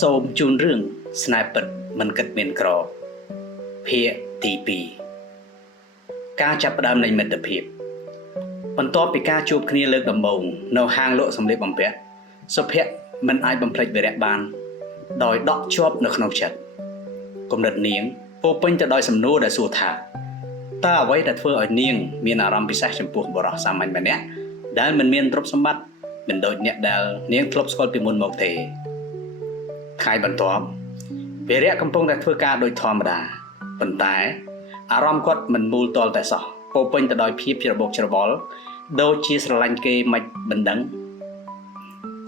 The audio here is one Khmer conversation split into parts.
សូមជូនរឿងស្នេហ៍ពិតមិនគិតមានក្រភាគទី2ការចាប់ផ្ដើមនៃមិត្តភាពបន្ទាប់ពីការជួបគ្នាលើកដំបូងនៅហាងលក់សម្លៀកបំពាក់សុភ័ក្រមិនអាចបំភ្លេចវីរៈបានដោយដកជាប់នៅក្នុងចិត្តគំនិតនាងពោពេញទៅដោយសំណួរដែលសួរថាតើអ្វីដែលធ្វើឲ្យនាងមានអារម្មណ៍ពិសេសចំពោះបុរសសាមញ្ញម្នាក់ដែលមិនមានទ្រព្យសម្បត្តិមិនដូចអ្នកដែលនាងធ្លាប់ស្គាល់ពីមុនមកទេថ្ងៃបន្ទាប់វីរៈកំពុងតែធ្វើការដោយធម្មតាប៉ុន្តែអារម្មណ៍គាត់មិនមូលតលតែសោះពោពេញទៅដោយភាពច្របូកច្របល់ដូចជាស្រឡាញ់គេមិនបណ្ដឹង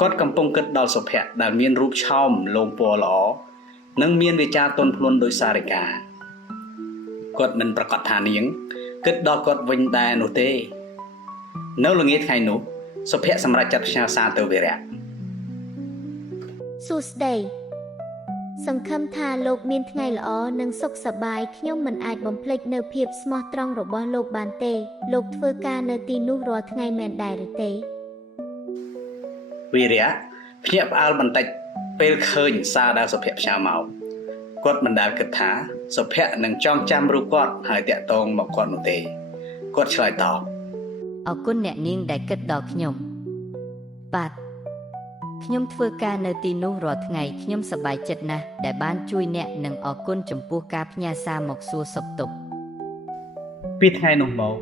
គាត់កំពុងគិតដល់សុភ័ក្រដែលមានរូបឆោមលោមពណ៌ល្អនិងមានវាចាទន់ភ្លន់ដោយសារិកាគាត់មិនប្រកាសថានាងគិតដល់គាត់វិញដែរនោះទេនៅល្ងាចថ្ងៃនោះសុភ័ក្រសម្រេចចាត់ផ្ញើសារទៅវីរៈសួស្តីសង្ឃឹមថាលោកមានថ្ងៃល្អនិងសុខសប្បាយខ្ញុំមិនអាចបំភ្លេចនៅភាពស្មោះត្រង់របស់លោកបានទេលោកធ្វើការនៅទីនោះរាល់ថ្ងៃមែនដែរឬទេវីរៈភ្ញាក់ផ្អើលបន្តិចពេលឃើញសារដែលសុភ័ក្រផ្ញើមកគាត់មិនដែលគិតថាសុភ័ក្រនឹងចងចាំរូបគាត់ហើយតាក់ទងមកគាត់នោះទេគាត់ឆ្លើយតបអរគុណអ្នកនាងដែលគិតដល់ខ្ញុំបាទខ្ញុំធ្វើការនៅទីនោះរាល់ថ្ងៃខ្ញុំសប្បាយចិត្តណាស់ដែលបានជួយអ្នកនិងអរគុណចំពោះការផ្ញើសារមកសួរសុខទុក្ខពីថ្ងៃនោះមក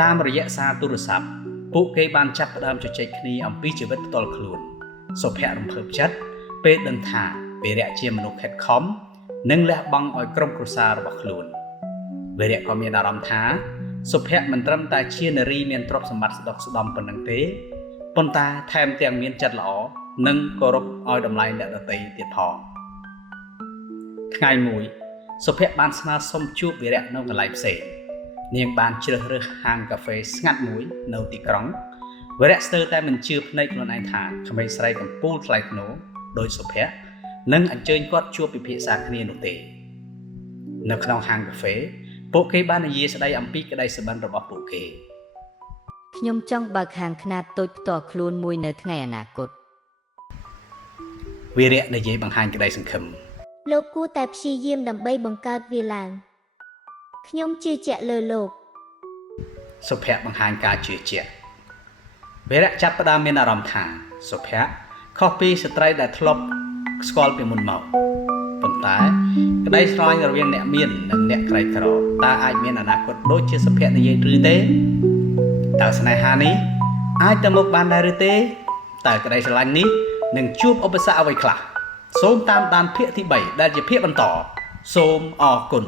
តាមរយៈសារទូរស័ព្ទពួកគេបានចាប់ផ្ដើមជជែកគ្នាអំពីជីវិតផ្ទាល់ខ្លួនសុភ័ក្ររំភើបចិត្តពេលដឹងថាវីរៈជាមនុស្សខិតខំនិងលះបង់ឲ្យក្រុមគ្រួសាររបស់ខ្លួនវីរៈក៏មានអារម្មណ៍ថាសុភ័ក្រមិនត្រឹមតែជានារីមានទ្រព្យសម្បត្តិស្ដុកស្ដំប៉ុណ្ណឹងទេប៉ុន្តែថែមទាំងមានចិត្តល្អនិងគោរពឲ្យតម្លៃអ្នកដទៃទៀតផងថ្ងៃមួយសុភ័ក្របានស្នើសុំជួបវីរៈនៅកន្លែងផ្សេងនាងបានជ្រើសរើសហាងកាហ្វេស្ងាត់មួយនៅទីក្រុងវីរៈស្ទើរតែមិនជឿភ្នែកខ្លួនឯងថាក្មេងស្រីកំពូលថ្លៃថ្នូរដោយសុភ័ក្រនឹងអញ្ជើញគាត់ជួបពិភាក្សាគ្នានោះទេនៅក្នុងហាងកាហ្វេពួកគេបាននិយាយស្ដីអំពីក្តីសុបិនរបស់ពួកគេខ្ញុំចង់បើកហាងខ្នាតតូចផ្ទាល់ខ្លួនមួយនៅថ្ងៃអនាគតវីរៈនិយាយបង្ហាញក្តីសង្ឃឹមលោកគួរតែព្យាយាមដើម្បីបង្កើតវាឡើងខ្ញុំជឿជាក់លើលោកសុភ័ក្របង្ហាញការជឿជាក់វីរៈចាប់ផ្ដើមមានអារម្មណ៍ថាសុភ័ក្រខុសពីស្ត្រីដែលធ្លាប់ស្គាល់ពីមុនមកប៉ុន្តែក្តីស្រឡាញ់រវាងអ្នកមាននិងអ្នកក្រីក្រតើអាចមានអនាគតដូចជាសុភ័ក្រនិយាយឬទេតើស្នេហានេះអាចទៅមុខបានដែរឬទេតើក្តីស្រឡាញ់នេះនឹងជួបឧបសគ្គអ្វីខ្លះសូមតាមដានភាគទី3ដែលជាភាគបន្តសូមអរគុណ